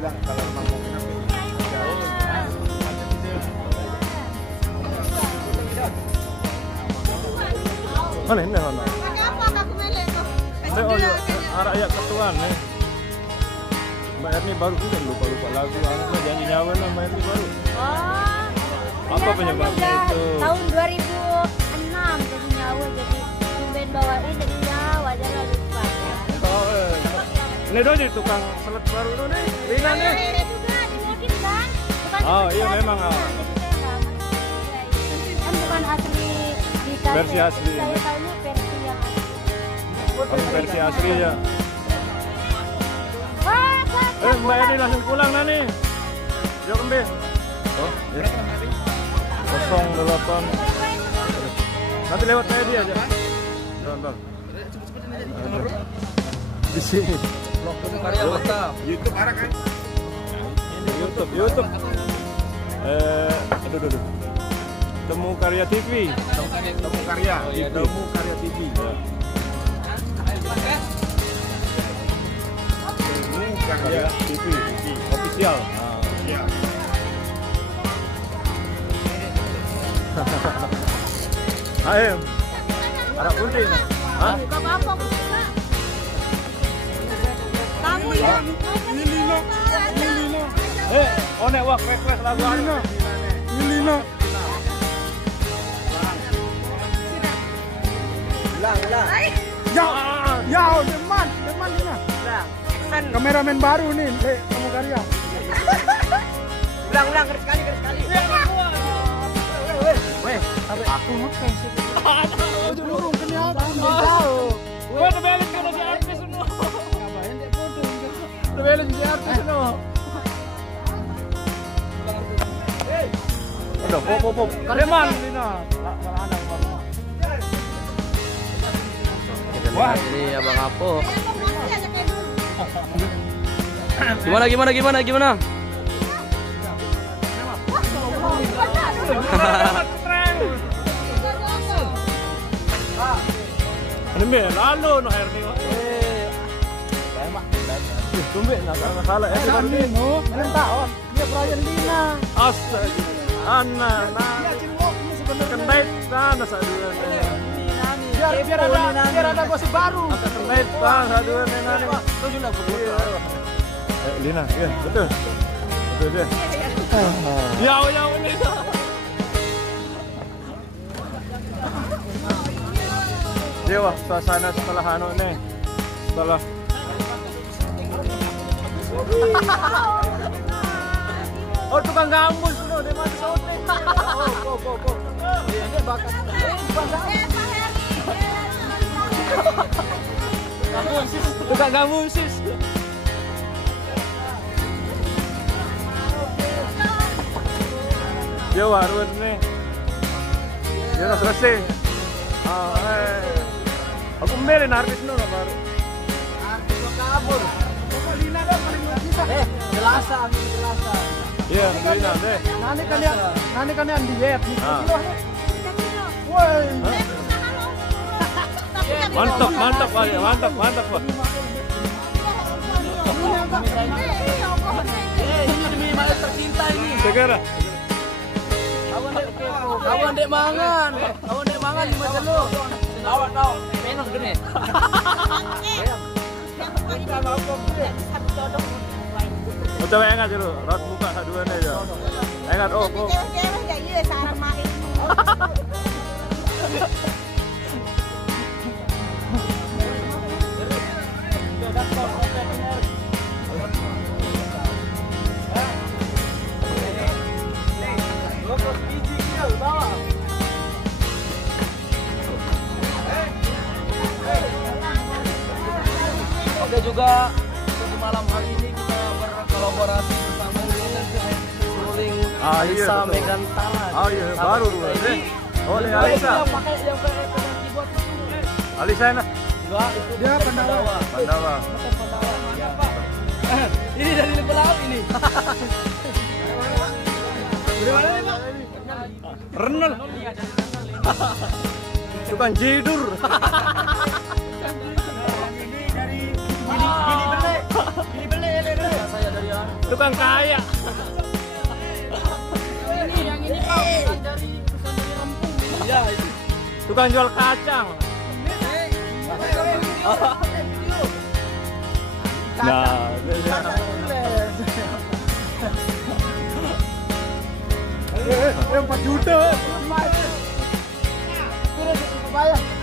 bilang kalau memang mau kenapa mana ini mana? Apa aku melek kok? Arah ya ketuaan nih. Mbak Erni baru juga lupa lagu anaknya janji nyawa lah Mbak Erni baru. Oh. Apa penyebabnya itu? Tahun 2006 jadi nyawa jadi tumben bawain jadi nyawa jangan lupa. Oh, ini dong jadi tukang selet baru tuh nih. Lina nih. Ini juga dimodif kan? Bukan Oh iya memang. Kan bukan asli detail. Versi asli. Saya tahunya versi yang asli. Versi asli ya. Wah, Mbak Erni langsung pulang lah nih. Yuk kembe. Oh, ya. 08. Nanti lewat saya dia aja. Bentar. Di sini. karya mantap YouTube arah kan Ini YouTube. Aduh. Temu Karya TV. Temu Karya Temu Karya TV Ya. Temu Karya TV official. ya Ayo. Harap putih. Hah? Bukan apa kok. Kamu ya. Onek wah request lagu anu. Lina ya deman Lina kameramen baru nih Temu Karya Ulang sekali. aku ngefans itu burung kenapa tahu Wah, udah balik kan si artis no. ngapain dek foto Udah balik si artis no. Udah pop. Kareman Lina. Salah anak baru. Wah, ini Abang Apo. Gimana? Ano ba? Lalo no Herni. Tumbe na salah Herni no tahun dia Brian Lina Astaga. Anna kenait sana saduan. biar ada gosip baru Kenait sana saduan nani. Setuju lah Lina, iya betul. Betul dia. Ya ini. Dewa, suasana setelah anu nih. Setelah Oh, tukang gambus no, di mana sote. Go. Ini bakat. Tukang gambusis. Dewa, ruwet nih. Dia udah selesai. Aku kembali artis dulu baru. artis lo kabur Lina dong paling bisa jelasan Iya, Lina deh. Nani kan yang diet nih Ah. woi Mantap Pak. Ini demi malu tercinta ini. Segera. Kawan dek mangan 5 celuk. Awak tau, penos gini. Coba enggak dulu, rot buka saduannya aja. Enggak, oh. Cewek-cewek ya iya saran main. Oke juga di malam hari ini kita berkolaborasi bersama dengan Suling Alisa betul. Megan Tangan. Oh iya, baru dua deh. Oleh Alisa. Yang pakai keyboard. Alisa enak. Enggak, itu Dia bukan Pandawa. Pandawa. Ini dari Lepelaut ini. dari mana nih Pak Renal. Tukang jidur. ini dari Gili Bele Saya dari Tukang kaya. Yang ini Pak, bukan dari Lampung. Iya. Tukang jual kacang. Nah, 4 juta. Bayar.